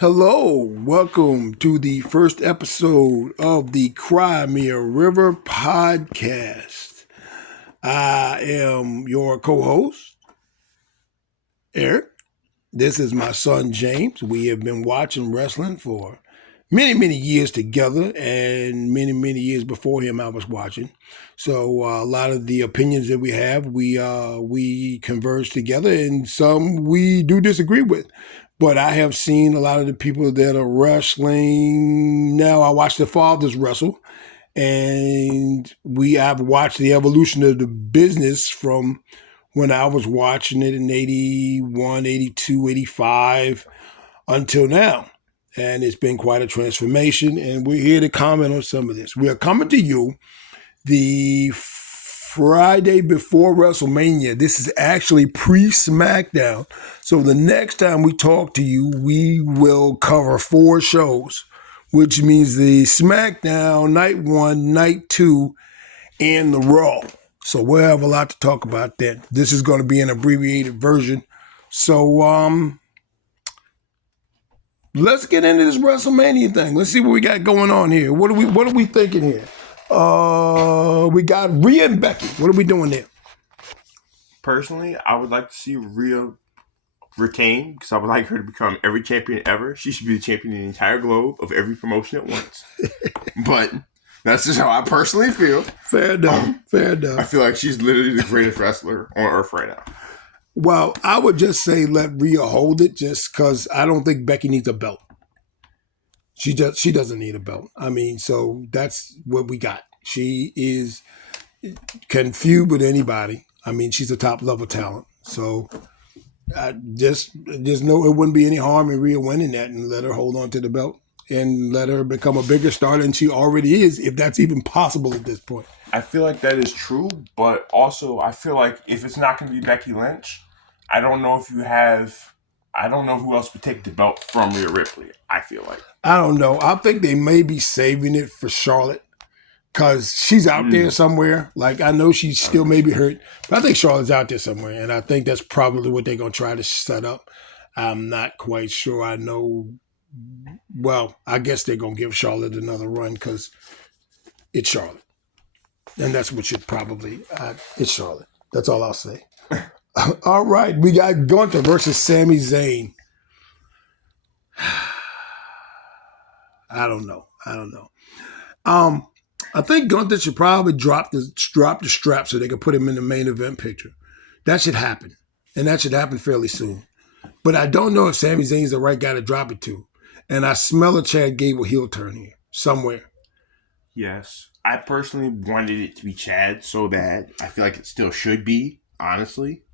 Hello, welcome to the first episode of the Crimea River podcast. I am your co-host, Eric. This is my son, James. We have been watching wrestling for many years together, and many years before him I was watching. So a lot of the opinions that we have, we converge together, and some we do disagree with. But I have seen a lot of the people that are wrestling now. I watch the fathers wrestle, and I've watched the evolution of the business from when I was watching it in 81, 82, 85 until now. And it's been quite a transformation, and we're here to comment on some of this. We are coming to you the Friday before WrestleMania. This is actually pre-SmackDown. So the next time we talk to you, we will cover 4 shows, which means the SmackDown, Night 1, Night 2, and the Raw. So we'll have a lot to talk about then. This is going to be an abbreviated version. So let's get into this WrestleMania thing. Let's see what we got going on here. What are we thinking here? We got Rhea and Becky. What are we doing there? Personally, I would like to see Rhea retain because I would like her to become every champion ever. She should be the champion in the entire globe of every promotion at once. But that's just how I personally feel. Fair enough. Fair enough. I feel like she's literally the greatest wrestler on earth right now. Well, I would just say let Rhea hold it just because I don't think Becky needs a belt. She doesn't need a belt. I mean, so that's what we got. She can feud with anybody. I mean, she's a top level talent. So just know it wouldn't be any harm in Rhea winning that and let her hold on to the belt and let her become a bigger star than she already is, if that's even possible at this point. I feel like that is true, but also I feel like if it's not going to be Becky Lynch, I don't know who else would take the belt from Rhea Ripley, I feel like. I don't know. I think they may be saving it for Charlotte because she's out there somewhere. Like, I know she still may be hurt, but I think Charlotte's out there somewhere, and I think that's probably what they're going to try to set up. I'm not quite sure. I know. Well, I guess they're going to give Charlotte another run because it's Charlotte. And that's what should probably, it's Charlotte. That's all I'll say. All right, we got Gunther versus Sami Zayn. I don't know. I think Gunther should probably drop the strap so they can put him in the main event picture. That should happen, and that should happen fairly soon. But I don't know if Sami Zayn's the right guy to drop it to. And I smell a Chad Gable heel turn here somewhere. Yes, I personally wanted it to be Chad so bad. I feel like it still should be, honestly.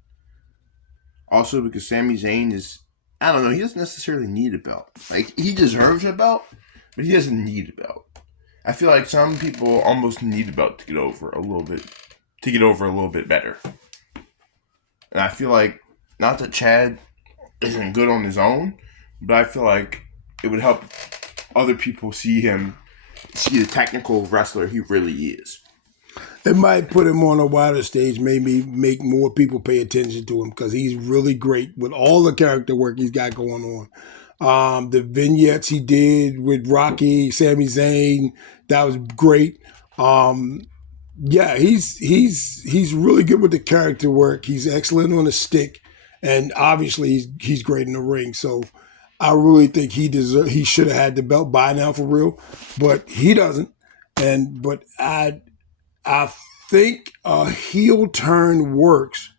Also, because Sami Zayn is, I don't know, he doesn't necessarily need a belt. Like, he deserves a belt, but he doesn't need a belt. I feel like some people almost need a belt to get over a little bit better. And I feel like, not that Chad isn't good on his own, but I feel like it would help other people see the technical wrestler he really is. It might put him on a wider stage, maybe make more people pay attention to him because he's really great with all the character work he's got going on. The vignettes he did with Rocky, Sami Zayn, that was great. Yeah, he's really good with the character work. He's excellent on the stick, and obviously he's great in the ring. So I really think he should have had the belt by now for real, but he doesn't. But I think a heel turn works.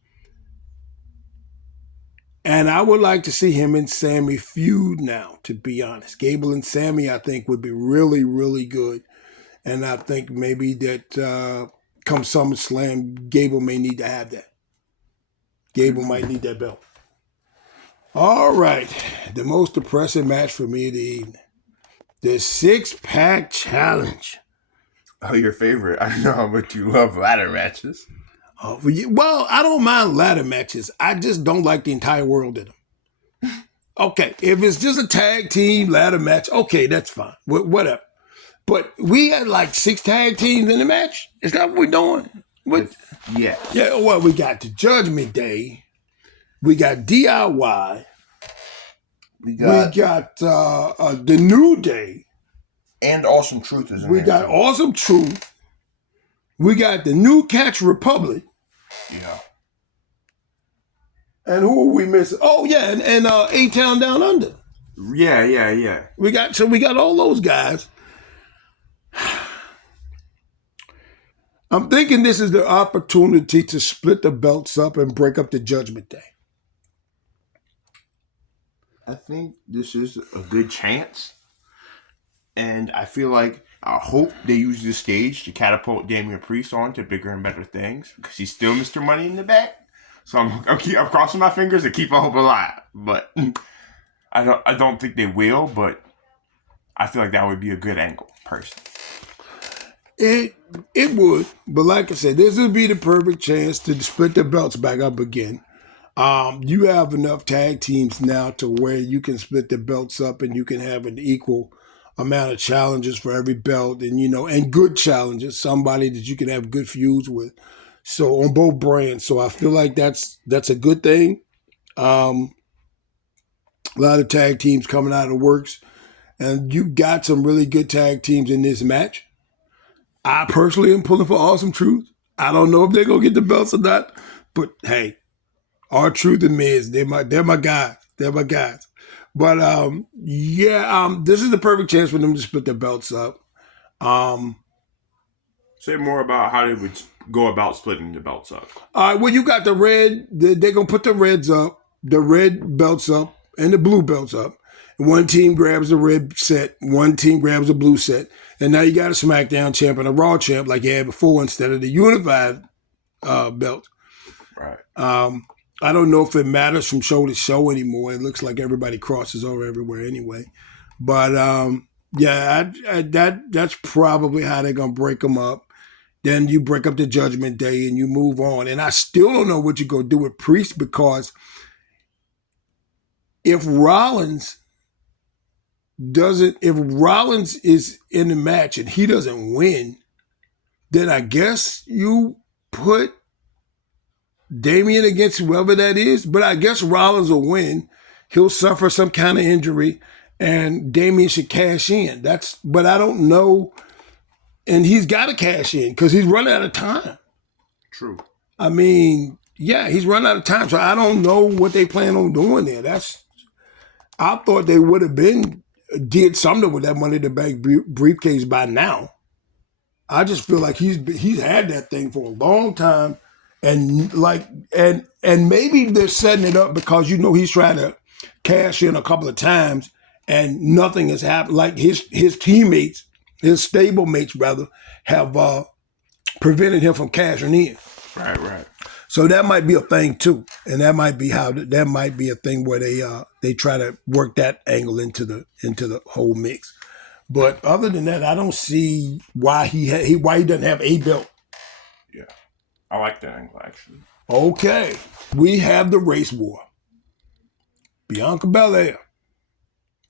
And I would like to see him and Sammy feud now, to be honest. Gable and Sammy, I think, would be really good. And I think maybe that come SummerSlam, Gable may need to have that. Gable might need that belt. All right. The most depressing match for me of the evening. The 6-pack challenge. Oh, your favorite. I know how much you love ladder matches. Well, I don't mind ladder matches. I just don't like the entire world in them. Okay, if it's just a tag team ladder match, okay, that's fine. Whatever. But we had like 6 tag teams in the match. Is that what we're doing? Yeah. Yeah, well, we got the Judgment Day. We got DIY. We got the New Day. And Awesome Truth is in We there. got Awesome Truth. We got the New Catch Republic. Yeah. And who are we missing? Oh, yeah, and A-Town Down Under. Yeah. We got all those guys. I'm thinking this is the opportunity to split the belts up and break up the Judgment Day. I think this is a good chance. And I feel like, I hope they use this stage to catapult Damian Priest on to bigger and better things. Because he's still Mr. Money in the Bank. So I'm crossing my fingers and keep hope alive. But I don't think they will, but I feel like that would be a good angle, personally. It would, but like I said, this would be the perfect chance to split the belts back up again. You have enough tag teams now to where you can split the belts up and you can have an equal amount of challenges for every belt, and and good challenges, somebody that you can have good feuds with. So on both brands. So I feel like that's a good thing. A lot of tag teams coming out of the works, and you got some really good tag teams in this match. I personally am pulling for Awesome Truth. I don't know if they're gonna get the belts or not, but hey, R-Truth and Miz, they're my guys. They're my guys. But this is the perfect chance for them to split their belts up. Say more about how they would go about splitting the belts up. All right, well, you got the red. They're gonna put the red belts up, and the blue belts up. One team grabs the red set, one team grabs the blue set, and now you got a SmackDown champ and a Raw champ like you had before instead of the unified belt. Right. I don't know if it matters from show to show anymore. It looks like everybody crosses over everywhere anyway. But that's probably how they're gonna break them up. Then you break up the Judgment Day and you move on. And I still don't know what you're gonna do with Priest, because if Rollins is in the match and he doesn't win, then I guess you put Damian against whoever that is. But I guess Rollins will win. He'll suffer some kind of injury and Damian should cash in. But I don't know. And he's got to cash in because he's running out of time. True. I mean, yeah, he's running out of time. So I don't know what they plan on doing there. I thought they would have did something with that Money in the Bank briefcase by now. I just feel like he's had that thing for a long time, and maybe they're setting it up because he's trying to cash in a couple of times and nothing has happened. Like his teammates, his stablemate rather, have prevented him from cashing in. Right. So that might be a thing too, and that might be a thing where they try to work that angle into the whole mix. But other than that, I don't see why he doesn't have a belt. Yeah, I like that angle actually. Okay, we have the race war: Bianca Belair,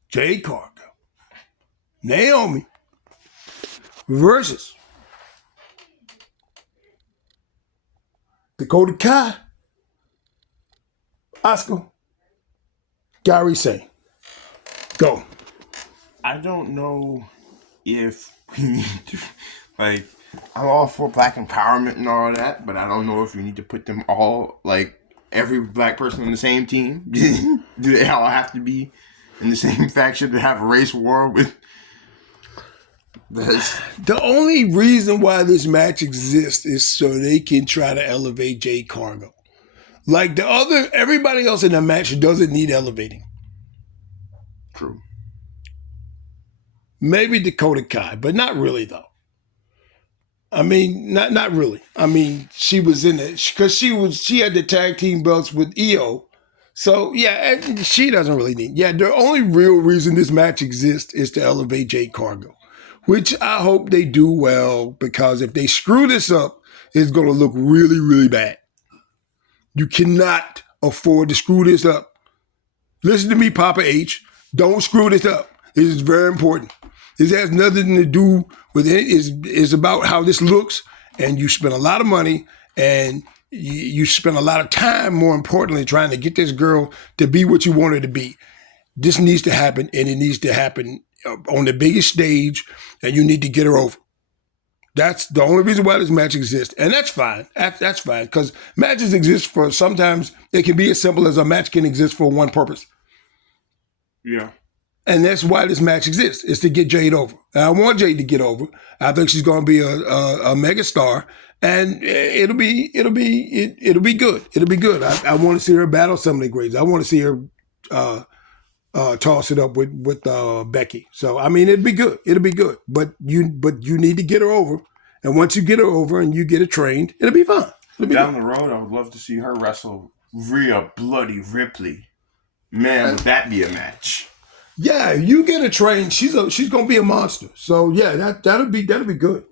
Jade Cargill, Naomi versus Dakota Kai, Asuka, Gary Sane. Go. I don't know if we need to, I'm all for black empowerment and all that, but I don't know if we need to put them all, every black person on the same team. Do they all have to be in the same faction to have a race war with this? The only reason why this match exists is so they can try to elevate Jade Cargill. Everybody else in the match doesn't need elevating. True. Maybe Dakota Kai, but not really though. I mean, not really. I mean, she was in it because she had the tag team belts with EO. So yeah, and she doesn't really need. Yeah, the only real reason this match exists is to elevate Jade Cargill, which I hope they do well, because if they screw this up, it's going to look really, really bad. You cannot afford to screw this up. Listen to me, Papa H. Don't screw this up. This is very important. This has nothing to do with it. It's about how this looks, and you spend a lot of money, and you spend a lot of time, more importantly, trying to get this girl to be what you want her to be. This needs to happen, and it needs to happen on the biggest stage, and you need to get her over. That's the only reason why this match exists, and that's fine. That's fine, because matches exist for, sometimes it can be as simple as a match can exist for one purpose. Yeah. And that's why this match exists, is to get Jade over. And I want Jade to get over. I think she's going to be a mega star, and it'll be good. It'll be good. I want to see her battle some of the greats. I want to see her toss it up with Becky. So I mean, it'd be good. It'll be good. But you need to get her over. And once you get her over and you get her trained, it'll be fun. Down the road, I would love to see her wrestle Rhea Bloody Ripley. Man, would that be a match? Yeah, you get her trained, she's gonna be a monster. So yeah, that'll be good.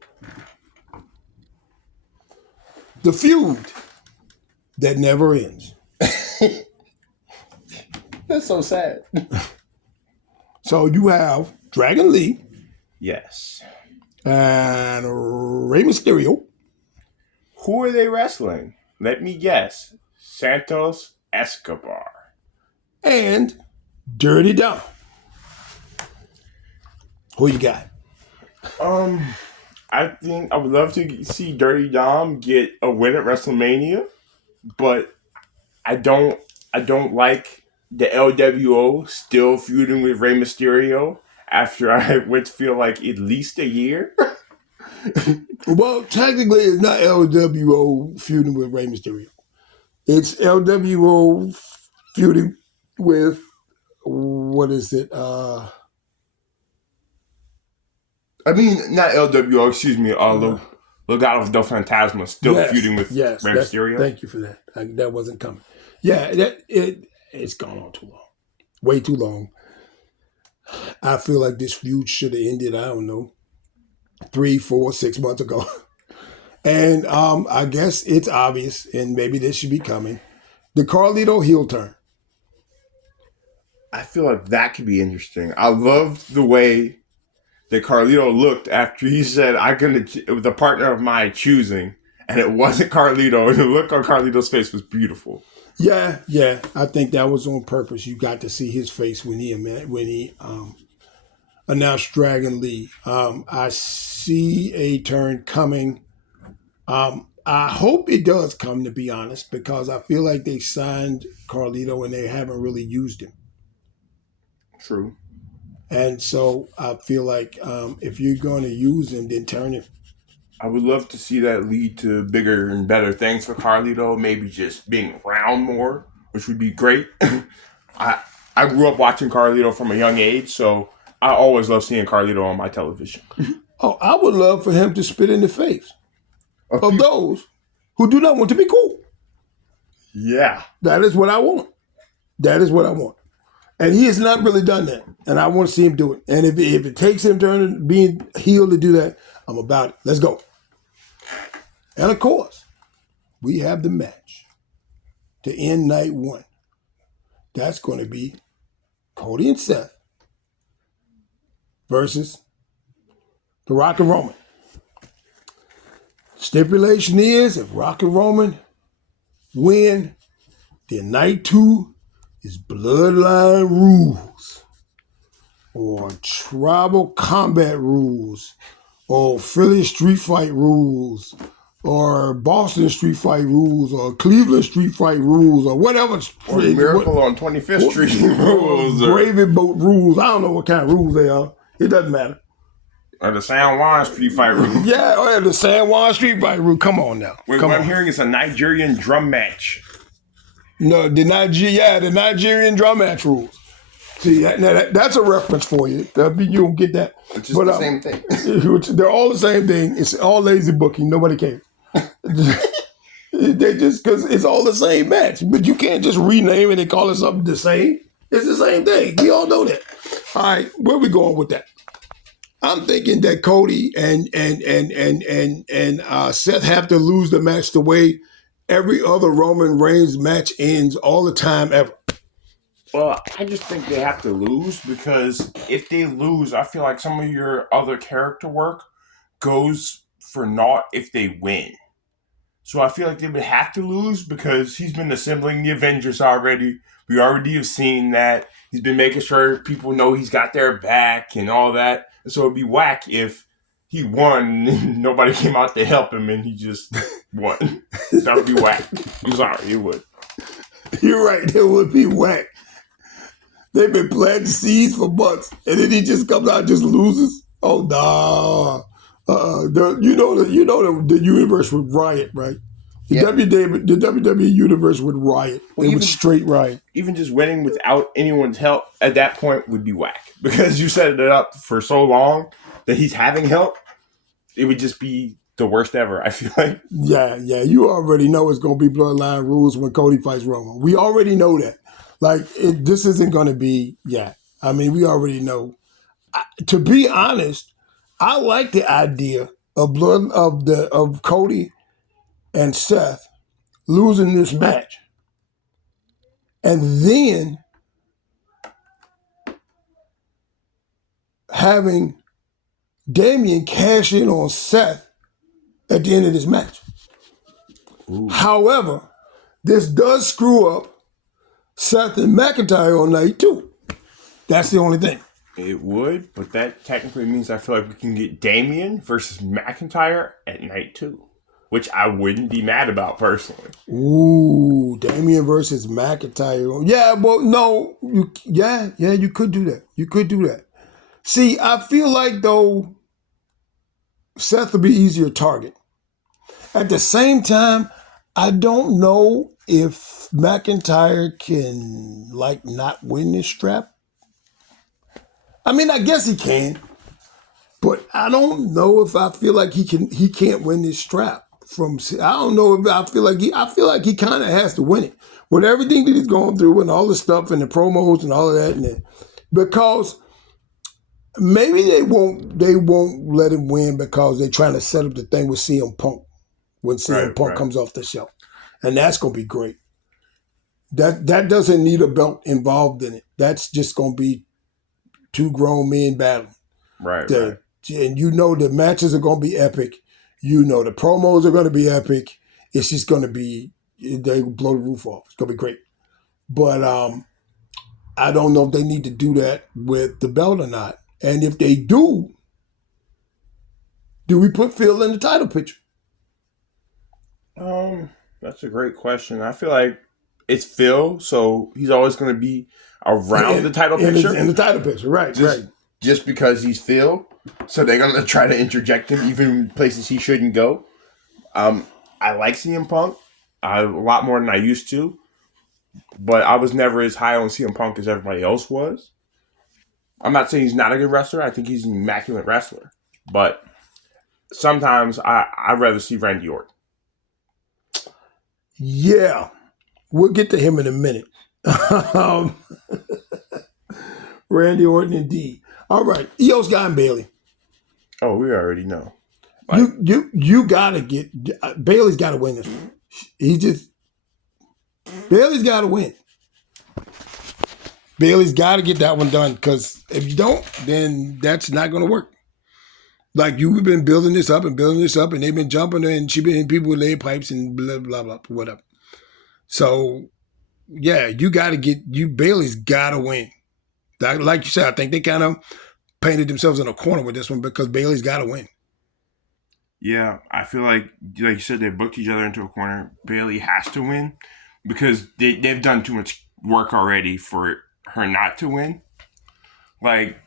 The feud that never ends. That's so sad. So you have Dragon Lee. Yes. And Rey Mysterio. Who are they wrestling? Let me guess. Santos Escobar. And Dirty Dom. Who you got? I think I would love to see Dirty Dom get a win at WrestleMania, but I don't like the LWO still feuding with Rey Mysterio after I would feel like at least a year. Well, technically, it's not LWO feuding with Rey Mysterio. It's LWO feuding with, what is it? I mean, not LWO, excuse me. Legado of the Fantasma still feuding with Rey Mysterio. Thank you for that. That wasn't coming. Yeah, it's gone on too long. Way too long. I feel like this feud should have ended, I don't know, 3, 4, 6 months ago. And I guess it's obvious, and maybe this should be coming. The Carlito heel turn. I feel like that could be interesting. I loved the way that Carlito looked after he said, it was a partner of my choosing, and it wasn't Carlito, and the look on Carlito's face was beautiful. Yeah. I think that was on purpose. You got to see his face when he announced Dragon Lee. I see a turn coming. I hope it does come, to be honest, because I feel like they signed Carlito and they haven't really used him. True. And so I feel like if you're going to use him, then turn him. I would love to see that lead to bigger and better things for Carlito, maybe just being around more, which would be great. I grew up watching Carlito from a young age, so I always love seeing Carlito on my television. Oh, I would love for him to spit in the face of those who do not want to be cool. Yeah. That is what I want. And he has not really done that. And I want to see him do it. And if it takes him turning being heel to do that, I'm about it. Let's go. And of course, we have the match to end night 1. That's going to be Cody and Seth versus The Rock and Roman. Stipulation is, if Rock and Roman win, then night 2 is bloodline rules or tribal combat rules or Philly street fight rules or Boston street fight rules or Cleveland street fight rules or whatever. Or Miracle on 25th Street rules. Gravy boat rules. I don't know what kind of rules they are. It doesn't matter. Or the San Juan street fight rule. Yeah, or the San Juan street fight rule. Come on now. What I'm hearing is a Nigerian drum match. No, the Nigerian drum match rules. See, that's a reference for you. You don't get that. It's just the same thing. They're all the same thing. It's all lazy booking. Nobody cares. They just, because it's all the same match. But you can't just rename it and call it something the same. It's the same thing. We all know that. All right, where are we going with that? I'm thinking that Cody and Seth have to lose the match the way every other Roman Reigns match ends all the time ever. Well, I just think they have to lose because if they lose, I feel like some of your other character work goes for naught if they win. So I feel like they would have to lose because he's been assembling the Avengers already. We already have seen that. He's been making sure people know he's got their back and all that. And so it'd be whack if he won and nobody came out to help him and he just won. That would be whack. I'm sorry, it would. You're right. It would be whack. They've been planting seeds for months, and then he just comes out and just loses. Oh nah. The universe would riot, right? The WWE universe would riot. Well, would straight riot. Even just winning without anyone's help at that point would be whack because you set it up for so long that he's having help. It would just be the worst ever, I feel like. Yeah. You already know it's going to be bloodline rules when Cody fights Roman. We already know that. This isn't going to be, I mean, we already know. To be honest, I like the idea of Cody and Seth losing this match. And then having Damian cash in on Seth at the end of this match. Ooh. However, this does screw up Seth and McIntyre on night 2. That's the only thing. It would, but that technically means I feel like we can get Damian versus McIntyre at night 2, which I wouldn't be mad about personally. Ooh, Damian versus McIntyre. Yeah, well, no, you could do that. You could do that. See, I feel like though Seth will be easier target. At the same time, I don't know if McIntyre can not win this strap. I mean, I guess he can, but I don't know if I feel like he can't win this strap I don't know if I feel like he kind of has to win it with everything that he's going through and all the stuff and the promos and all of that, because maybe they won't let him win because they're trying to set up the thing with CM Punk when CM Punk comes off the show, and that's gonna be great. That doesn't need a belt involved in it. That's just gonna be two grown men battling. Right. And the matches are going to be epic. The promos are going to be epic. It's just going to be, they blow the roof off. It's going to be great. But I don't know if they need to do that with the belt or not. And if they do we put Phil in the title picture? That's a great question. I feel like it's Phil, so he's always going to be around the title picture. In the title picture, right. Just because he's Phil, so they're going to try to interject him even places he shouldn't go. I like CM Punk a lot more than I used to, but I was never as high on CM Punk as everybody else was. I'm not saying he's not a good wrestler. I think he's an immaculate wrestler. But sometimes I'd rather see Randy Orton. Yeah. We'll get to him in a minute. Randy Orton, indeed. All right, Io Sky and Bayley. Oh, we already know. You gotta get Bayley's got to win this one. Bayley's got to win. Bayley's got to get that one done because if you don't, then that's not going to work. Like you've been building this up, and they've been jumping, and she's been hitting people with lead pipes and blah blah blah whatever. So, yeah, Bayley's got to win. Like you said, I think they kind of painted themselves in a corner with this one because Bayley's got to win. Yeah, I feel like you said, they booked each other into a corner. Bayley has to win because they've done too much work already for her not to win. Like,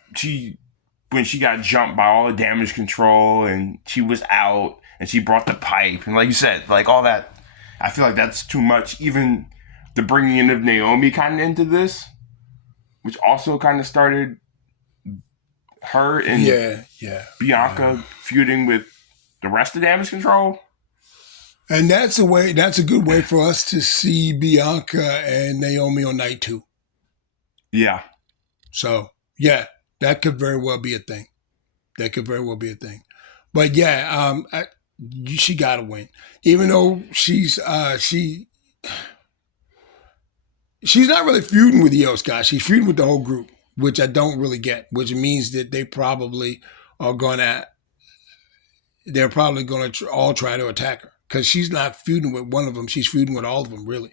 when she got jumped by all the damage control and she was out and she brought the pipe and like you said, like all that, I feel like that's too much. Even the bringing in of Naomi kind of into this, which also kind of started her and Bianca feuding with the rest of Damage Control. And that's a good way for us to see Bianca and Naomi on night 2. Yeah. So, yeah, that could very well be a thing. But yeah, she got to win. Even though she's not really feuding with Io Sky. She's feuding with the whole group, which I don't really get, which means that they probably are they're probably going to all try to attack her. because she's not feuding with one of them. She's feuding with all of them, really.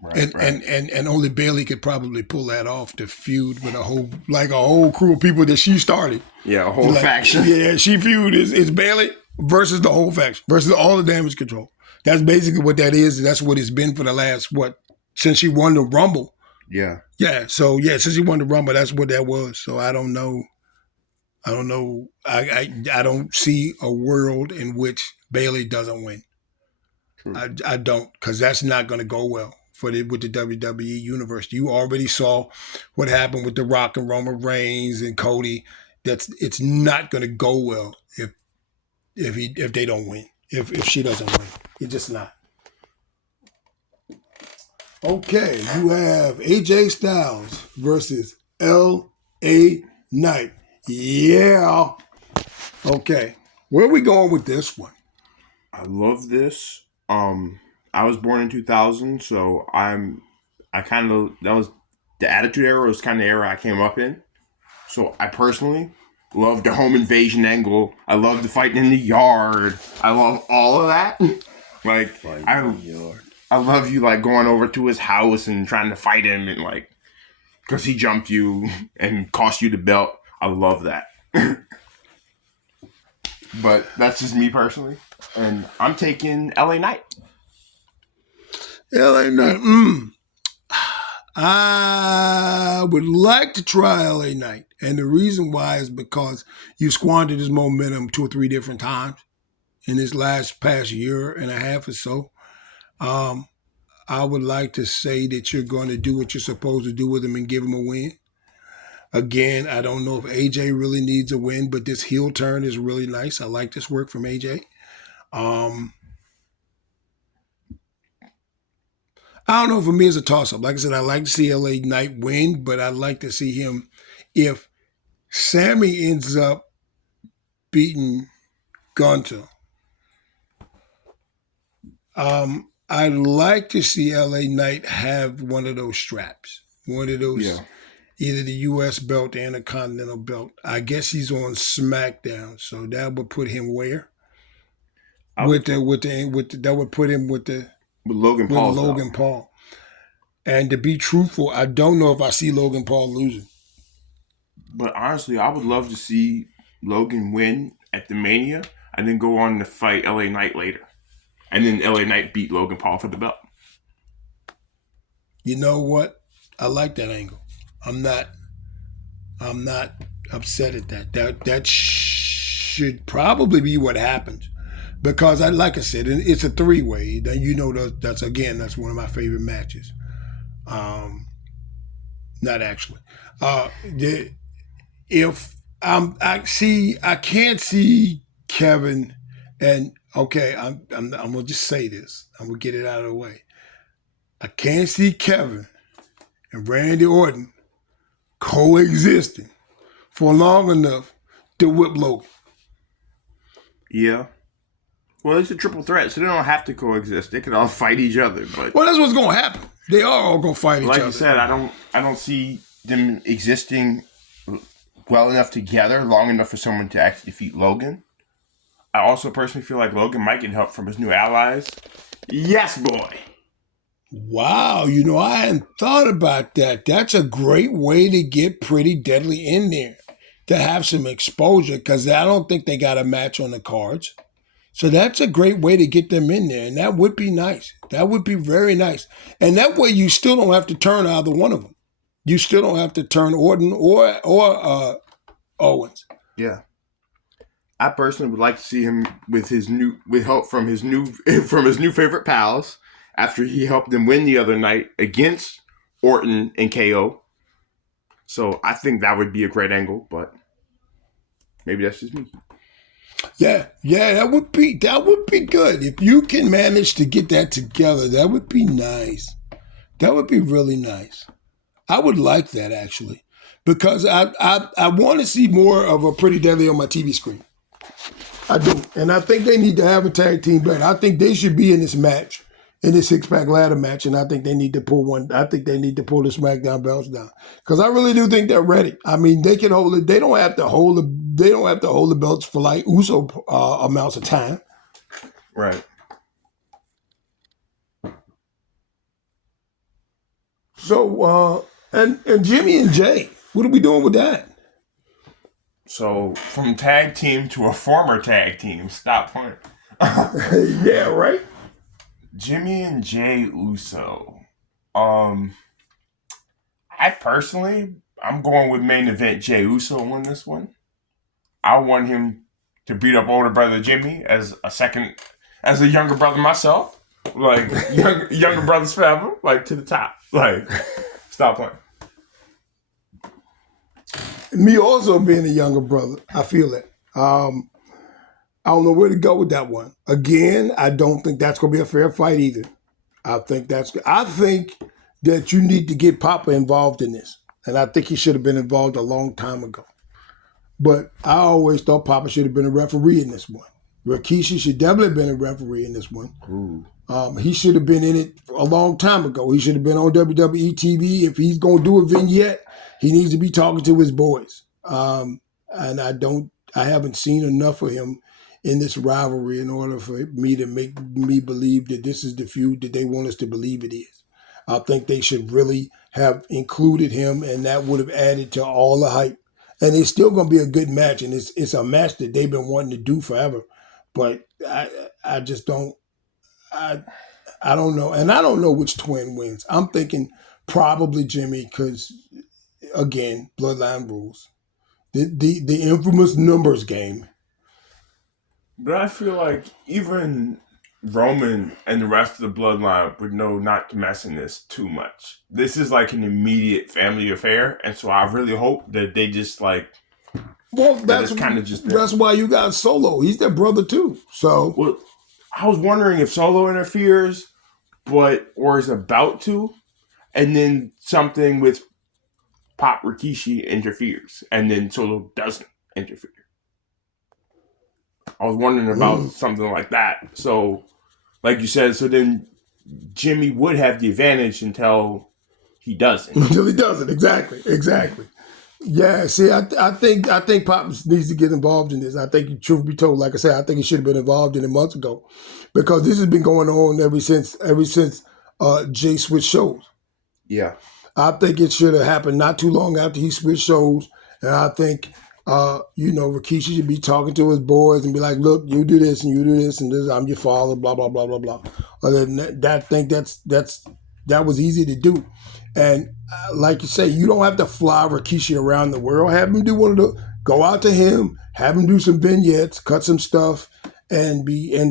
Right, right. And only Bailey could probably pull that off to feud with a whole crew of people that she started. Yeah, a whole faction. Yeah, she feud is Bailey versus the whole faction versus all the Damage Control. That's basically what that is. That's what it's been for the last since she won the Rumble. Yeah. Yeah. So since she won the Rumble, that's what that was. So I don't know. I don't see a world in which Bailey doesn't win. True. I don't, because that's not going to go well with the WWE universe. You already saw what happened with The Rock and Roman Reigns and Cody. It's not going to go well if they don't win. If she doesn't win, it's just not. Okay, you have AJ Styles versus L.A. Knight. Yeah. Okay, where are we going with this one? I love this. I was born in 2000, so that was the Attitude Era was kind of the era I came up in. So I personally love the home invasion angle. I love the fighting in the yard. I love all of that. I love you like going over to his house and trying to fight him and like because he jumped you and cost you the belt. I love that. But that's just me personally. And I'm taking LA Knight. LA Knight. I would like to try LA Knight. And the reason why is because you squandered his momentum 2 or 3 different times in this past year and a half or so. I would like to say that you're going to do what you're supposed to do with him and give him a win. Again, I don't know if AJ really needs a win, but this heel turn is really nice. I like this work from AJ. I don't know, for me it's a toss-up. Like I said, I like to see LA Knight win, but I'd like to see him, if Sammy ends up beating Gunter, I'd like to see LA Knight have one of those straps. One of those, either the U.S. belt and a Continental belt. I guess he's on SmackDown, so that would put him where? That would put him with Logan Paul. And to be truthful, I don't know if I see Logan Paul losing. But honestly, I would love to see Logan win at the Mania and then go on to fight LA Knight later. And then LA Knight beat Logan Paul for the belt. You know what? I like that angle. I'm not upset at that. That should probably be what happens. Because like I said, it's a 3-way. You know that's one of my favorite matches. Not actually. I can't see Kevin, and okay, I'm gonna just say this. I'm gonna get it out of the way. I can't see Kevin and Randy Orton coexisting for long enough to whip Logan. Yeah. Well, it's a triple threat, so they don't have to coexist. They can all fight each other. But well, that's what's going to happen. They are all going to fight each other. Like you said, I don't see them existing well enough together, long enough for someone to actually defeat Logan. I also personally feel like Logan might get help from his new allies. Yes, boy. Wow, I hadn't thought about that. That's a great way to get Pretty Deadly in there, to have some exposure, because I don't think they got a match on the cards. So that's a great way to get them in there, and that would be nice. That would be very nice. And that way you still don't have to turn either one of them. You still don't have to turn Orton or Owens. Yeah. I personally would like to see him with help from his new favorite pals after he helped them win the other night against Orton and KO. So I think that would be a great angle, but maybe that's just me. Yeah, that would be good. If you can manage to get that together, that would be nice. That would be really nice. I would like that, actually, because I want to see more of a Pretty Deadly on my TV screen. I do, and I think they need to have a tag team belt. I think they should be in this match, in this 6-pack ladder match, and I think they need to pull one. I think they need to pull the SmackDown belts down, because I really do think they're ready. I mean, they can hold it. They don't have to hold the belts for like Uso amounts of time. Right. So, and Jimmy and Jay, what are we doing with that? So from tag team to a former tag team. Stop playing. Yeah, right. Jimmy and Jay Uso. I personally, I'm going with main event Jay Uso on this one. I want him to beat up older brother Jimmy as a younger brother myself. Like younger brothers forever, like to the top. Like, stop playing. Me also being a younger brother, I feel it. I don't know where to go with that one. Again, I don't think that's going to be a fair fight either. I think that you need to get Papa involved in this, and I think he should have been involved a long time ago. But I always thought Papa should have been a referee in this one. Rikishi should definitely have been a referee in this one. Ooh. He should have been in it a long time ago. He should have been on WWE TV. If he's going to do a vignette, he needs to be talking to his boys. And I haven't seen enough of him in this rivalry in order for me to make me believe that this is the feud that they want us to believe it is. I think they should really have included him, and that would have added to all the hype. And it's still going to be a good match, and it's a match that they've been wanting to do forever. But I just don't. I don't know, and I don't know which twin wins. I'm thinking probably Jimmy because, again, bloodline rules. The infamous numbers game. But I feel like even Roman and the rest of the bloodline would know not to mess in this too much. This is like an immediate family affair, and so I really hope that they just like. Well, that's kind of just that's why you got Solo. He's their brother too. So, well, I was wondering if Solo interferes, or is about to, and then something with Pop Rikishi interferes, and then Solo doesn't interfere. I was wondering about something like that. So, like you said, so then Jimmy would have the advantage until he doesn't. Until he doesn't, exactly. Yeah, see, I think Pop needs to get involved in this. I think, truth be told, like I said, I think he should have been involved in it months ago, because this has been going on ever since Jay switched shows. Yeah, I think it should have happened not too long after he switched shows, and I think Rikishi should be talking to his boys and be like, "Look, you do this and you do this and this. I'm your father." Blah blah blah blah blah. Other than that, I think that was easy to do. And like you say, you don't have to fly Rikishi around the world. Have him do go out to him, have him do some vignettes, cut some stuff, and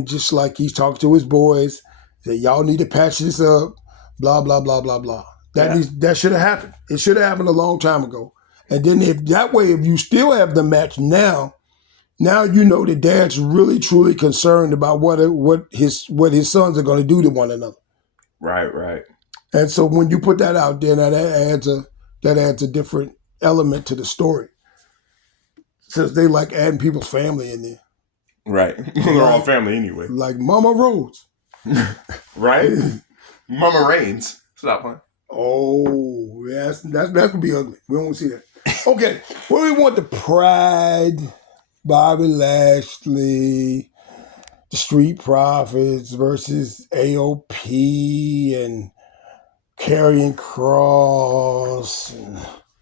just like he's talking to his boys, say, y'all need to patch this up, blah, blah, blah, blah, blah. That should have happened. It should have happened a long time ago. And then if you still have the match now you know that Dad's really truly concerned about what his sons are going to do to one another. Right. And so when you put that out there, now that adds a different element to the story. Since they like adding people's family in there. Right. They're all family anyway. Like Mama Rhodes. Right? Mama Reigns. Stop playing. Oh, that's going to be ugly. We don't want to see that. Okay. What do we want? The Pride, Bobby Lashley, the Street Profits versus AOP and Karrion Kross.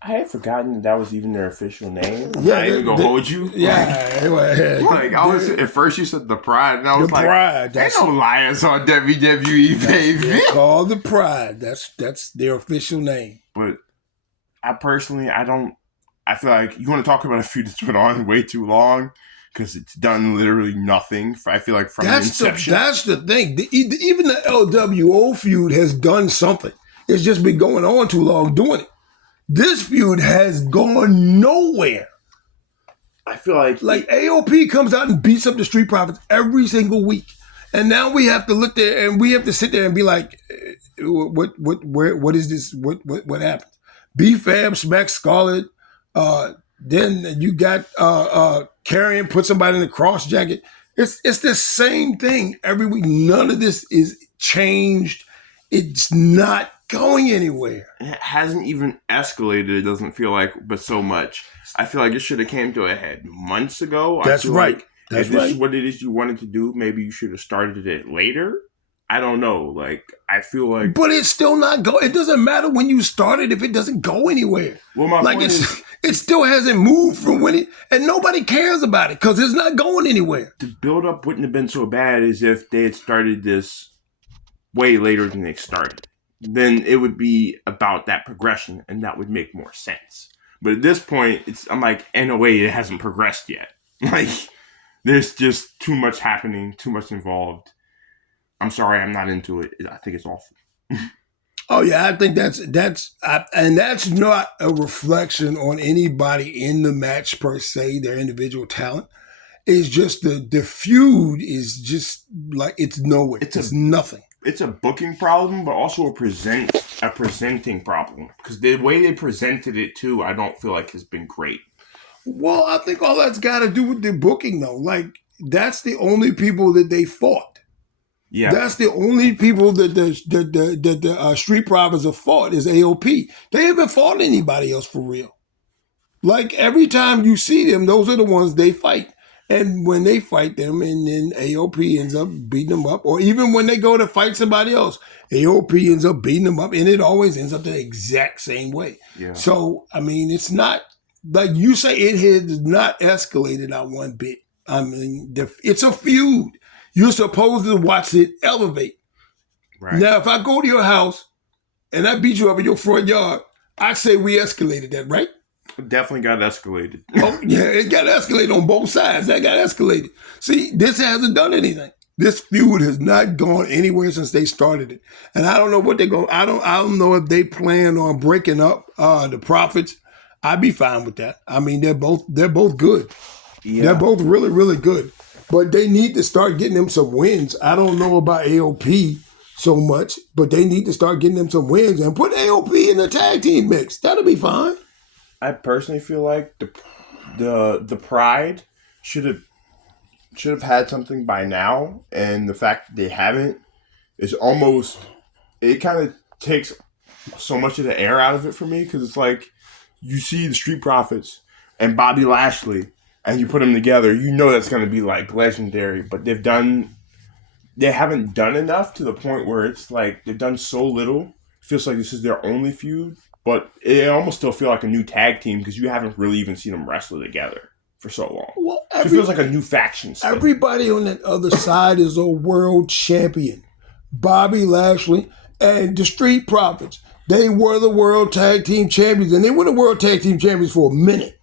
I had forgotten that was even their official name. Yeah, I ain't gonna hold you. Yeah. Like I was at first, you said the Pride, and I was the Pride. Ain't no liars on WWE, baby. Called the Pride. That's their official name. But I personally, I feel like you want to talk about a feud that's been on way too long because it's done literally nothing. I feel like from the inception. That's the thing. Even the LWO feud has done something. It's just been going on too long doing it. This feud has gone nowhere. I feel like AOP comes out and beats up the Street Profits every single week, and now we have to look there and we have to sit there and be like, what is this? What happened? B-Fab smacks Scarlett. Then you got Karrion put somebody in the cross jacket. It's the same thing every week. None of this is changed. It's not going anywhere. It hasn't even escalated, it doesn't feel like, but so much. I feel like it should have came to a head months ago. That's right. If this is what it is you wanted to do, maybe you should have started it later. I don't know. Like, I feel like... But it's still not go. It doesn't matter when you started if it doesn't go anywhere. Well, my like point is... It still hasn't moved from when it... And nobody cares about it because it's not going anywhere. The build-up wouldn't have been so bad as if they had started this way later than they started. Then it would be about that progression, and that would make more sense. But at this point, I'm like, in a way, it hasn't progressed yet. Like, there's just too much happening, too much involved. I'm sorry, I'm not into it. I think it's awful. Oh yeah, I think that's not a reflection on anybody in the match per se, their individual talent. It's just the feud is just like it's nowhere. It's nothing. It's a booking problem, but also a presenting problem because the way they presented it too, I don't feel like has been great. Well, I think all that's got to do with the booking though. Like that's the only people that they fought. Yeah, that's the only people that the Street Profits have fought is AOP. They haven't fought anybody else for real. Like every time you see them, those are the ones they fight. And when they fight them, and then AOP ends up beating them up, or even when they go to fight somebody else, AOP ends up beating them up, and it always ends up the exact same way. Yeah. So I mean, it's not like you say it has not escalated on one bit. I mean, it's a feud. You're supposed to watch it elevate. Right. Now, if I go to your house and I beat you up in your front yard, I say we escalated that, right? Definitely got escalated. Oh, yeah, it got escalated on both sides. That got escalated. See, this hasn't done anything. This feud has not gone anywhere since they started it. And I don't know what they're going to... I don't know if they plan on breaking up the Profits. I'd be fine with that. I mean, they're both good. Yeah. They're both really, really good. But they need to start getting them some wins. I don't know about AOP so much, but they need to start getting them some wins and put AOP in the tag team mix. That'll be fine. I personally feel like the Pride should have had something by now, and the fact that they haven't is almost, it kind of takes so much of the air out of it for me because it's like you see the Street Profits and Bobby Lashley. And you put them together, you know that's going to be like legendary. But they haven't done enough to the point where it's like they've done so little. It feels like this is their only feud, but it almost still feels like a new tag team because you haven't really even seen them wrestle together for so long. Well, it feels like a new faction. Still. Everybody on that other side is a world champion. Bobby Lashley and the Street Profits. They were the world tag team champions, and they were the world tag team champions for a minute.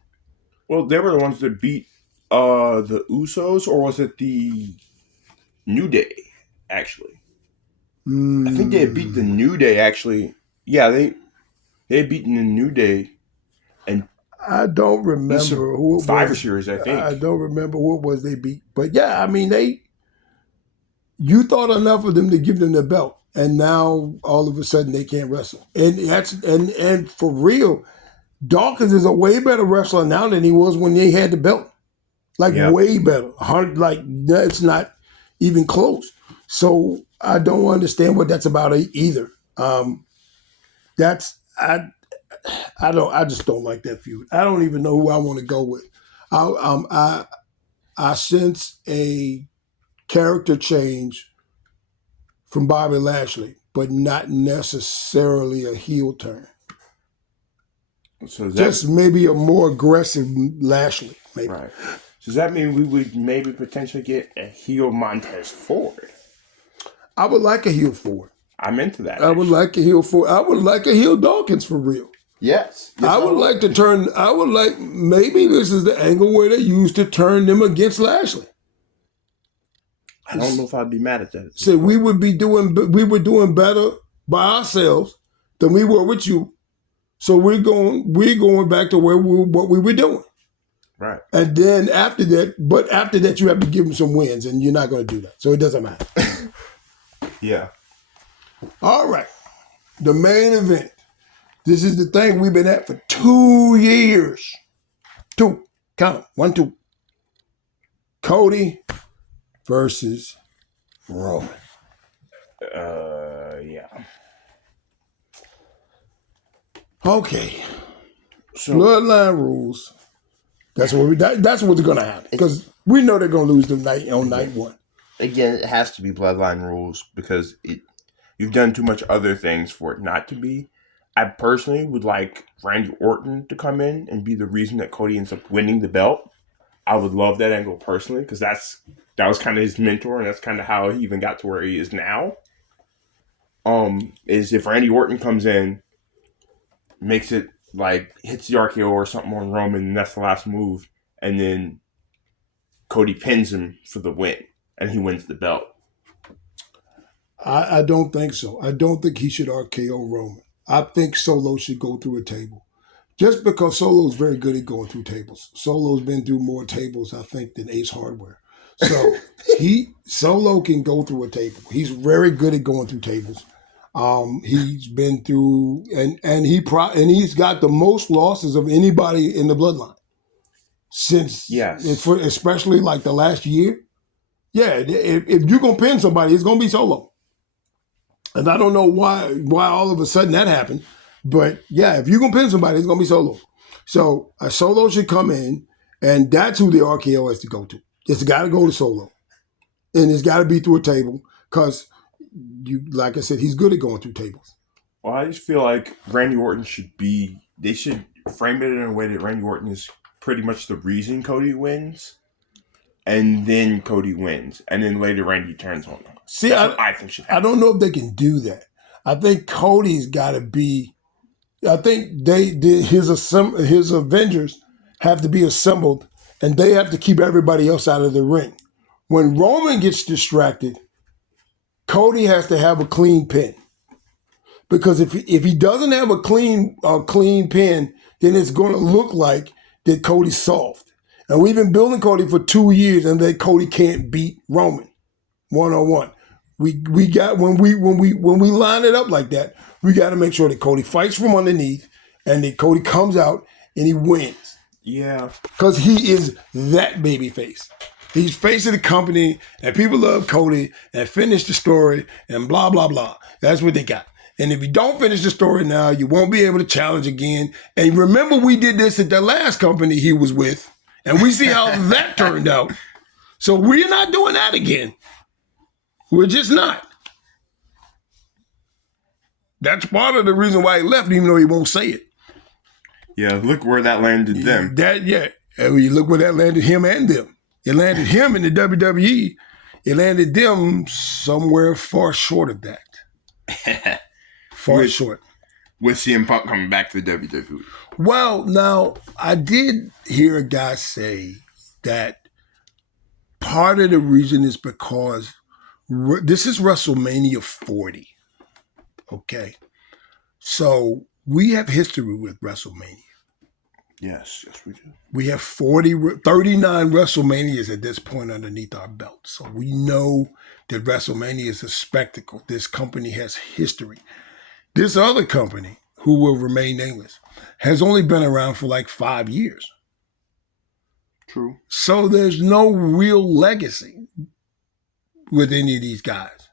Well, they were the ones that beat the Usos, or was it the New Day, actually? I think they had beat the New Day, actually. Yeah, they had beaten the New Day. And I don't remember who it was. Survivor Series, I think. I don't remember who it was they beat. But yeah, I mean, you thought enough of them to give them the belt. And now, all of a sudden, they can't wrestle. And for real... Dawkins is a way better wrestler now than he was when they had the belt. Way better. Like, that's not even close. So I don't understand what that's about either. I just don't like that feud. I don't even know who I want to go with. I sense a character change from Bobby Lashley, but not necessarily a heel turn. So just maybe a more aggressive Lashley, maybe. Right. So does that mean we would maybe potentially get a heel Montez Ford? I would like a heel Ford. I'm into that. I would like a heel Ford. I would like a heel Dawkins for real. Yes. I would like to turn. I would like maybe this is the angle where they used to turn them against Lashley. I don't know if I'd be mad at that. So we were doing better by ourselves than we were with you. So we're going back to what we were doing. Right. And then after that, you have to give them some wins, and you're not going to do that. So it doesn't matter. Yeah. All right. The main event. This is the thing we've been at for 2 years. 2. Count them. 1, 2. Cody versus Roman. Yeah. Okay. So, bloodline rules. That's what's going to happen because we know they're going to lose on night 1. again, it has to be bloodline rules because you've done too much other things for it not to be. I personally would like Randy Orton to come in and be the reason that Cody ends up winning the belt. I would love that angle personally because that was kind of his mentor and that's kind of how he even got to where he is now. Is if Randy Orton comes in, makes it like hits the RKO or something on Roman, and that's the last move, and then Cody pins him for the win, and he wins the belt. I don't think so. I don't think he should RKO Roman. I think Solo should go through a table. Just because Solo's very good at going through tables. Solo's been through more tables, I think, than Ace Hardware. So Solo can go through a table. He's very good at going through tables. He's been through and he's got the most losses of anybody in the bloodline since, especially like the last year. Yeah, if you're gonna pin somebody, it's gonna be Solo. And I don't know why all of a sudden that happened, but yeah, if you're gonna pin somebody, it's gonna be Solo. So a Solo should come in, and that's who the RKO has to go to. It's got to go to Solo, and it's got to be through a table because, like I said, he's good at going through tables. Well, I just feel like Randy Orton they should frame it in a way that Randy Orton is pretty much the reason Cody wins, and then Cody wins, and then later Randy turns on him. See, I think should happen. I don't know if they can do that. I think Cody's got to be. I think his Avengers have to be assembled, and they have to keep everybody else out of the ring. When Roman gets distracted, Cody has to have a clean pin. Because if he doesn't have a clean pin, then it's going to look like that Cody's soft. And we've been building Cody for 2 years, and that Cody can't beat Roman 1-on-1. We got when we line it up like that, we got to make sure that Cody fights from underneath, and that Cody comes out and he wins. Yeah, because he is that baby face. He's face of the company, and people love Cody and finish the story and blah blah blah. That's what they got. And if you don't finish the story now, you won't be able to challenge again. And remember, we did this at the last company he was with, and we see how that turned out. So we're not doing that again. We're just not. That's part of the reason why he left, even though he won't say it. Yeah, look where that landed them. And you look where that landed him and them. It landed him in the WWE. It landed them somewhere far short of that. Short. With CM Punk coming back to the WWE. Well, now, I did hear a guy say that part of the reason is because this is WrestleMania 40. Okay. So we have history with WrestleMania. Yes, we do. We have 39 WrestleManias at this point underneath our belt. So we know that WrestleMania is a spectacle. This company has history. This other company, who will remain nameless, has only been around for like 5 years. True. So there's no real legacy with any of these guys.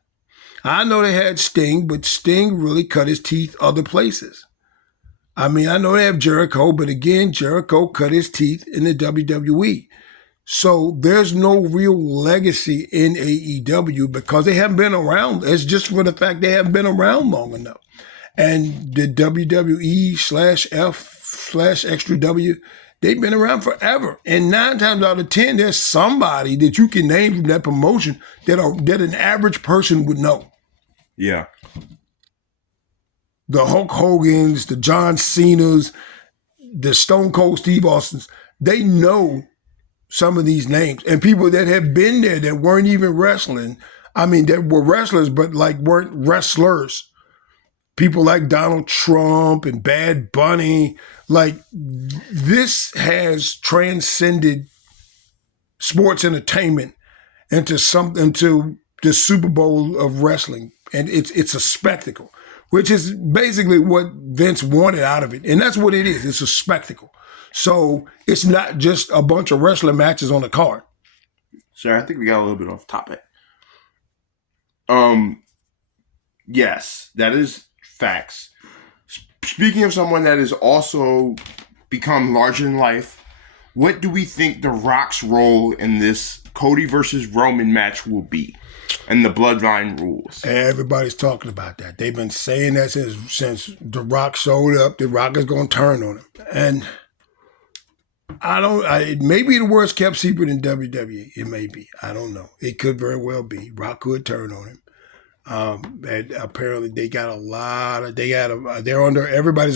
I know they had Sting, but Sting really cut his teeth other places. I mean, I know they have Jericho, but again, Jericho cut his teeth in the WWE. So there's no real legacy in AEW because they haven't been around. It's just for the fact they haven't been around long enough. And the WWE/F/Extra W, they've been around forever. And 9 times out of 10, there's somebody that you can name from that promotion that an average person would know. Yeah. The Hulk Hogan's, the John Cena's, the Stone Cold Steve Austin's, they know some of these names. And people that have been there that weren't even wrestling, I mean, that were wrestlers, but like weren't wrestlers. People like Donald Trump and Bad Bunny, like this has transcended sports entertainment into the Super Bowl of wrestling. And it's a spectacle, which is basically what Vince wanted out of it. And that's what it is. It's a spectacle. So it's not just a bunch of wrestling matches on the card. Sir, I think we got a little bit off topic. Yes, that is facts. Speaking of someone that has also become larger than life, what do we think The Rock's role in this Cody versus Roman match will be, and the bloodline rules. Everybody's talking about that. They've been saying that since The Rock showed up. The Rock is going to turn on him, and it may be the worst kept secret in WWE. It may be. I don't know. It could very well be. Rock could turn on him. And apparently they got everybody's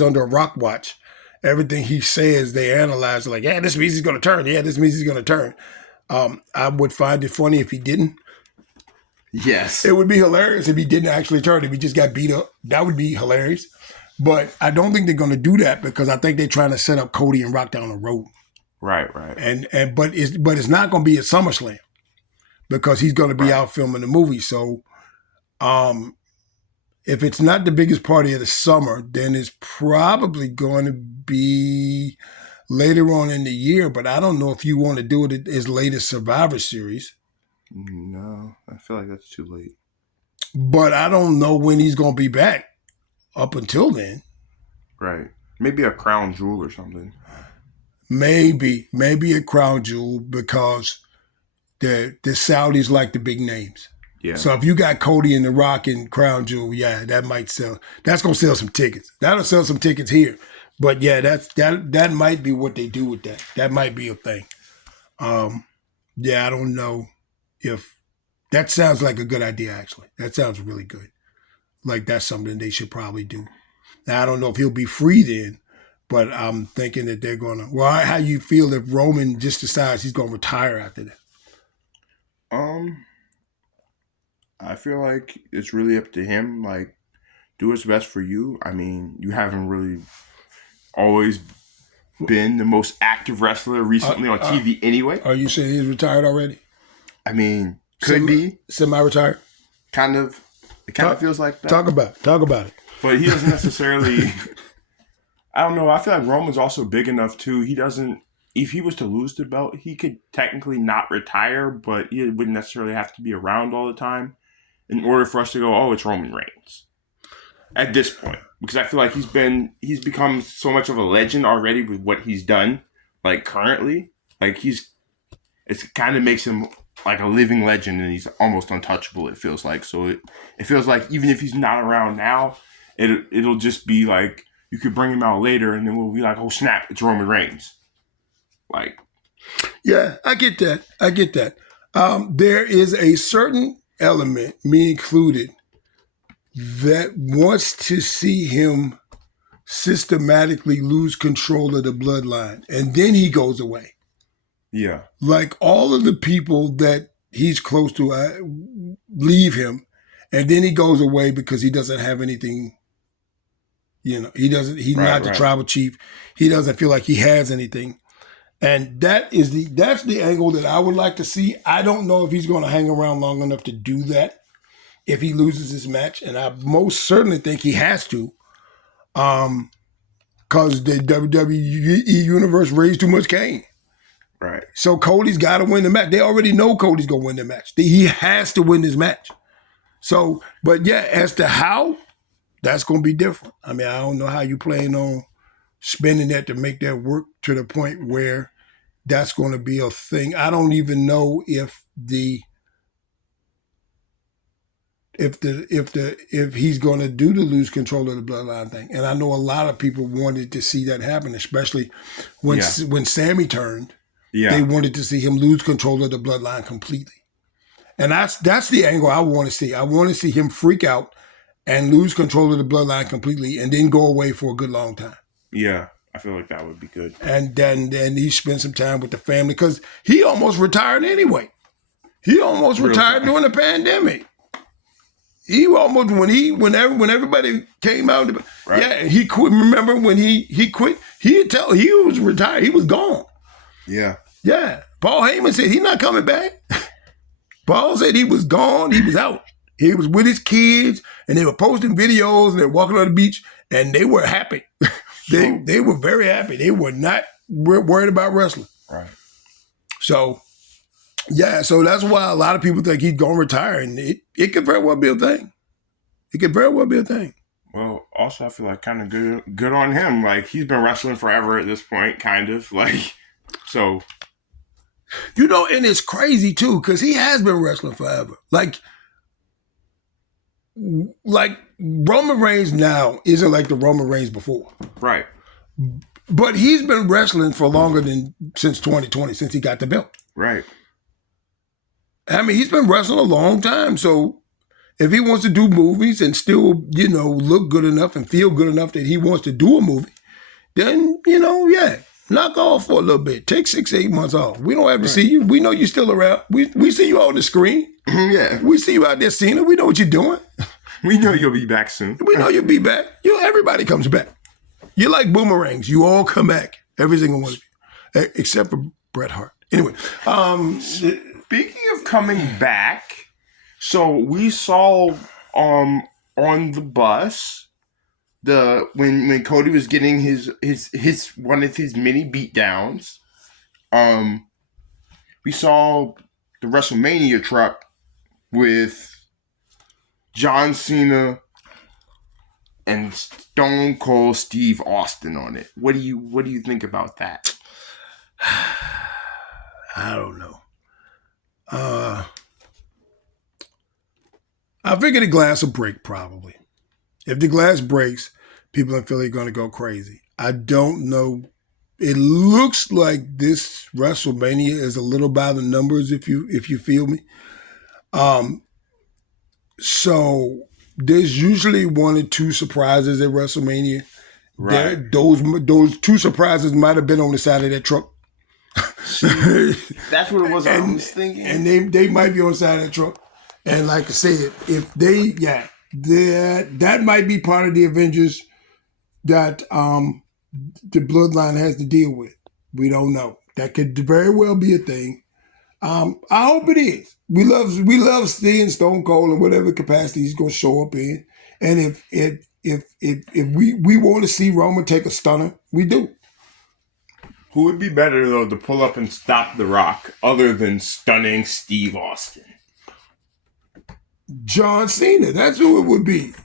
under a Rock watch. Everything he says, they analyze like, yeah, this means he's going to turn. Yeah, this means he's going to turn. I would find it funny if he didn't. Yes. It would be hilarious if he didn't actually turn, if he just got beat up. That would be hilarious. But I don't think they're going to do that because I think they're trying to set up Cody and Rock down the road. Right. But it's not going to be at SummerSlam because he's going to be out filming the movie. So if it's not the biggest party of the summer, then it's probably going to be later on in the year. But I don't know if you want to do it as late as Survivor Series. No, I feel like that's too late. But I don't know when he's going to be back up until then. Right. Maybe a crown jewel or something. Maybe a crown jewel because the Saudis like the big names. Yeah. So if you got Cody and The Rock and Crown Jewel, yeah, that might sell. That's gonna sell some tickets. That'll sell some tickets here. But yeah, that might be what they do with that. That might be a thing. Yeah, I don't know if that sounds like a good idea. Actually, that sounds really good. Like that's something they should probably do. Now I don't know if he'll be free then, but I'm thinking that they're gonna. Well, how you feel if Roman just decides he's gonna retire after that? I feel like it's really up to him. Like, do what's best for you. I mean, you haven't really always been the most active wrestler recently on TV anyway. Are you saying he's retired already? I mean, could be. Semi-retired? Kind of. It kind of feels like that. Talk about it. But he doesn't necessarily... I don't know. I feel like Roman's also big enough, too. He doesn't... If he was to lose the belt, he could technically not retire, but he wouldn't necessarily have to be around all the time in order for us to go, oh, it's Roman Reigns. At this point. Because I feel like he's become so much of a legend already with what he's done, like currently. Like it kind of makes him like a living legend and he's almost untouchable, it feels like. So it feels like even if he's not around now, it'll just be like you could bring him out later and then we'll be like, oh snap, it's Roman Reigns. Like, yeah, I get that. There is a certain element, me included, that wants to see him systematically lose control of the bloodline. And then he goes away. Yeah. Like all of the people that he's close to leave him. And then he goes away because he doesn't have anything. He's not the tribal chief. He doesn't feel like he has anything. And that's the angle that I would like to see. I don't know if he's going to hang around long enough to do that if he loses this match. And I most certainly think he has to. Because the WWE universe raised too much Cain. Right. So Cody's got to win the match. They already know Cody's going to win the match. He has to win this match. So, but yeah, as to how, that's going to be different. I mean, I don't know how you plan on spending that to make that work to the point where that's going to be a thing. I don't even know if he's going to do the lose control of the bloodline thing. And I know a lot of people wanted to see that happen, especially when Sammy turned. Yeah. They wanted to see him lose control of the bloodline completely. And that's the angle I want to see. I want to see him freak out and lose control of the bloodline completely and then go away for a good long time. Yeah, I feel like that would be good. And then he spent some time with the family because he almost retired anyway. He almost retired during the pandemic. He almost when everybody came out, right. Yeah, he quit. Remember when he quit? He was retired. He was gone. Yeah. Yeah. Paul Heyman said he's not coming back. Paul said he was gone. He was out. He was with his kids, and they were posting videos, and they were walking on the beach, and they were happy. They were very happy. They were not worried about wrestling. Right. So, yeah. So that's why a lot of people think he's going to retire, and it could very well be a thing. It could very well be a thing. Well, also I feel like kind of good on him. Like he's been wrestling forever at this point, kind of like. So You know, and it's crazy too, because he has been wrestling forever. Like Roman Reigns now isn't like the Roman Reigns before. Right. But he's been wrestling for longer than since 2020, since he got the belt. Right. I mean, he's been wrestling a long time. So if he wants to do movies and still, you know, look good enough and feel good enough that he wants to do a movie, then, you know, yeah, knock off for a little bit. Take 6 to 8 months off. We don't have to see you. We know you're still around. We see you on the screen. Yeah. We see you out there seeing it. We know what you're doing. We know you'll be back soon. We know you'll be back. Everybody comes back. You're like boomerangs. You all come back. Every single one of you. Except for Bret Hart. Anyway. Speaking of coming back, so we saw on the bus when Cody was getting his one of his mini beatdowns, we saw the WrestleMania truck with John Cena and Stone Cold Steve Austin on it. What do you think about that? I don't know. I figure the glass will break probably. If the glass breaks, people in Philly are going to go crazy. I don't know. It looks like this WrestleMania is a little by the numbers, if you feel me. So there's usually 1 or 2 surprises at WrestleMania. Right. Those 2 surprises might have been on the side of that truck. That's what it was. I was thinking, and they might be on the side of that truck. And like I said, if that might be part of the Avengers that the Bloodline has to deal with. We don't know. That could very well be a thing. I hope it is. We love seeing Stone Cold in whatever capacity he's going to show up in. And if we want to see Roman take a stunner, we do. Who would be better though to pull up and stop The Rock other than stunning Steve Austin? John Cena. That's who it would be.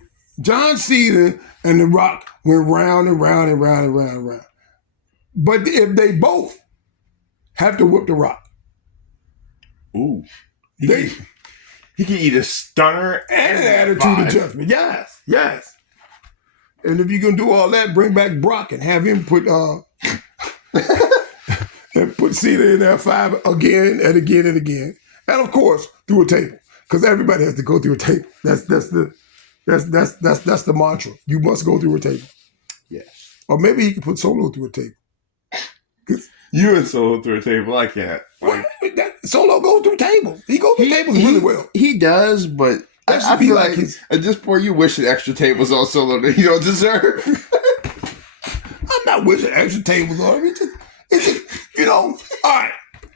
John Cena and The Rock went round and round and round and round and round. But if they both have to whip The Rock. Ooh. He can eat a stunner and an attitude adjustment. Yes. And if you're going to do all that, bring back Brock and have him put and put Cena in F5 again and again and again. And of course, through a table. Because everybody has to go through a table. That's the mantra. You must go through a table. Yes. Or maybe he can put Solo through a table. You and Solo through a table. I can't. Solo goes through tables. He goes through tables really well. He does, but I feel like at this point you wish extra tables on Solo that you don't deserve. I'm not wishing extra tables on him. It's just, you know, all right.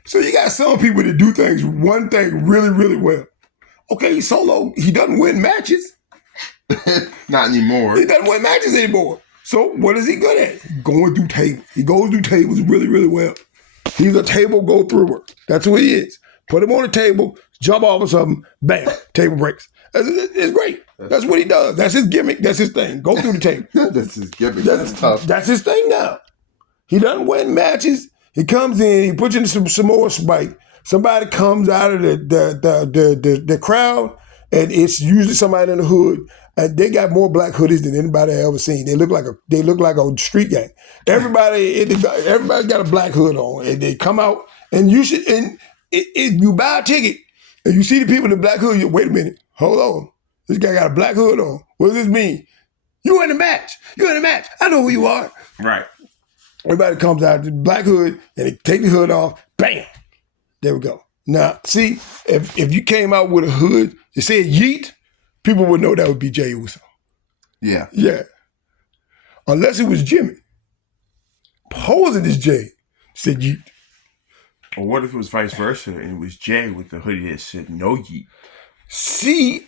So you got some people that do one thing really, really well. Okay, Solo, he doesn't win matches. Not anymore. He doesn't win matches anymore. So what is he good at? Going through tables. He goes through tables really, really well. He's a table go-througher. That's who he is. Put him on a table, jump off of something, bam, table breaks. It's great. That's what he does. That's his gimmick. That's his thing. Go through the table. That's his gimmick. That's tough. That's his thing now. He doesn't win matches. He comes in, he puts you in some more spike. Somebody comes out of the crowd, and it's usually somebody in the hood. And they got more black hoodies than anybody I ever seen. They look like a street gang. Everybody got a black hood on, and they come out. And you buy a ticket, and you see the people in the black hood. You wait a minute, hold on. This guy got a black hood on. What does this mean? You in the match. I know who you are. Right. Everybody comes out the black hood, and they take the hood off. Bam. There we go. Now, see, if you came out with a hood that said yeet, people would know that would be Jey Uso. Yeah. Yeah. Unless it was Jimmy. Posing as Jey said yeet. Or what if it was vice versa and it was Jey with the hoodie that said no yeet? See.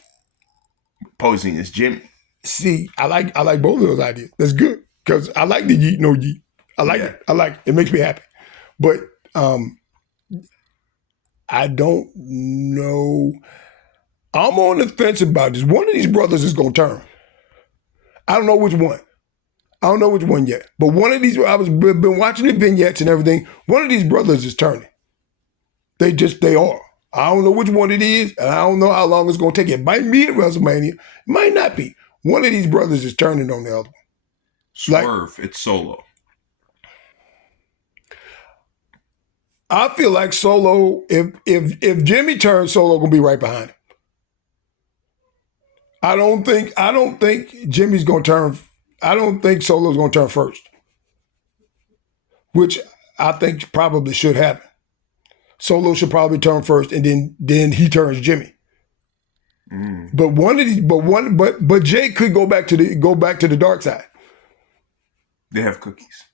Posing as Jimmy. See, I like both of those ideas. That's good. Because I like the yeet, no yeet. I like it. It makes me happy. But I don't know. I'm on the fence about this. One of these brothers is going to turn. I don't know which one. Yet. But one of these, been watching the vignettes and everything. One of these brothers is turning. They are. I don't know which one it is, and I don't know how long it's going to take. It might be at WrestleMania. It might not be. One of these brothers is turning on the other one. Swerve, it's Solo. I feel like Solo, if Jimmy turns, Solo gonna be right behind him. I don't think Jimmy's gonna turn. I don't think Solo's gonna turn first, which I think probably should happen. Solo should probably turn first, and then he turns Jimmy. But one of these, but Jay could go back to the dark side. They have cookies.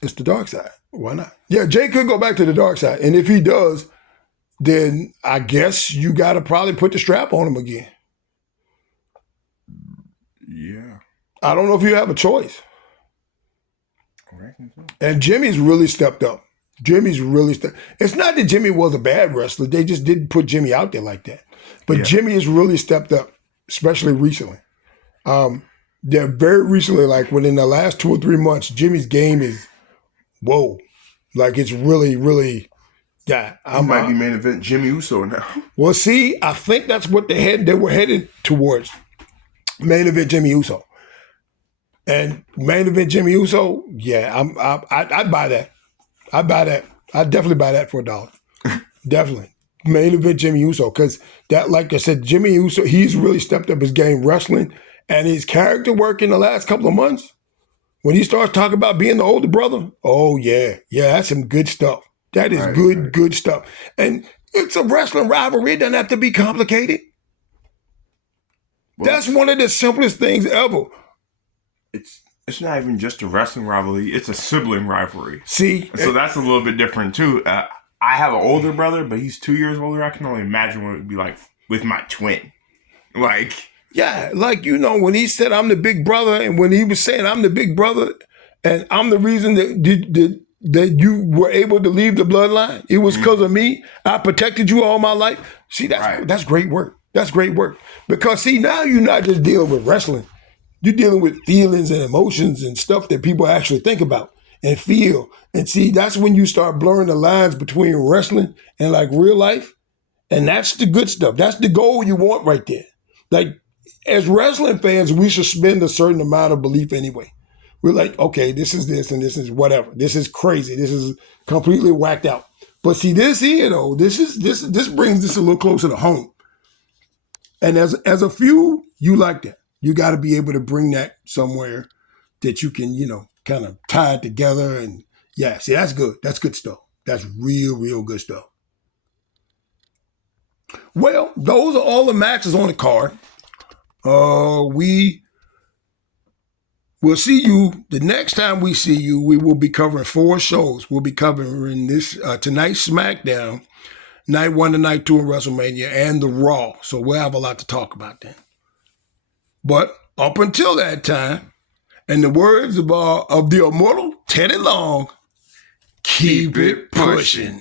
It's the dark side. Why not? Yeah, Jay could go back to the dark side, and if he does, then I guess you got to probably put the strap on him again. Yeah. I don't know if you have a choice. And Jimmy's really stepped up. It's not that Jimmy was a bad wrestler. They just didn't put Jimmy out there like that. But Jimmy has really stepped up, especially recently. They're very recently, like within the last 2 or 3 months, Jimmy's game is, whoa. Like it's really, really, yeah. He might be main event Jimmy Uso now. Well, see, I think that's what they were headed towards. Main event Jimmy Uso. And main event Jimmy Uso, yeah, I'd buy that. I'd buy that. I'd definitely buy that for $1. Definitely. Main event Jimmy Uso. Because that, like I said, Jimmy Uso, he's really stepped up his game wrestling and his character work in the last couple of months. When he starts talking about being the older brother, oh yeah, that's some good stuff. That is good stuff. And it's a wrestling rivalry. It doesn't have to be complicated. Well, that's one of the simplest things ever. It's not even just a wrestling rivalry. It's a sibling rivalry. See? So that's a little bit different too. I have an older brother, but he's 2 years older. I can only imagine what it would be like with my twin. Like... Yeah, like, when he said I'm the big brother, and when he was saying I'm the big brother, and I'm the reason that you were able to leave the bloodline, it was because of me. I protected you all my life. See, that's great work. That's great work. Because, see, now you're not just dealing with wrestling. You're dealing with feelings and emotions and stuff that people actually think about and feel. And see, that's when you start blurring the lines between wrestling and, like, real life. And that's the good stuff. That's the goal you want right there. Like, as wrestling fans, we should spend a certain amount of belief anyway. We're like, okay, this is this and this is whatever. This is crazy. This is completely whacked out. But see, this here though, this brings this a little closer to home. And as a few, you like that. You got to be able to bring that somewhere that you can, kind of tie it together. And yeah, see, that's good. That's good stuff. That's real good stuff. Well, those are all the matches on the card. We will see you the next time we see you. We will be covering 4 shows. We'll be covering this tonight's SmackDown, night 1 to night 2 in WrestleMania, and the Raw. So we'll have a lot to talk about then. But up until that time, in the words of the immortal Teddy Long, keep it pushing.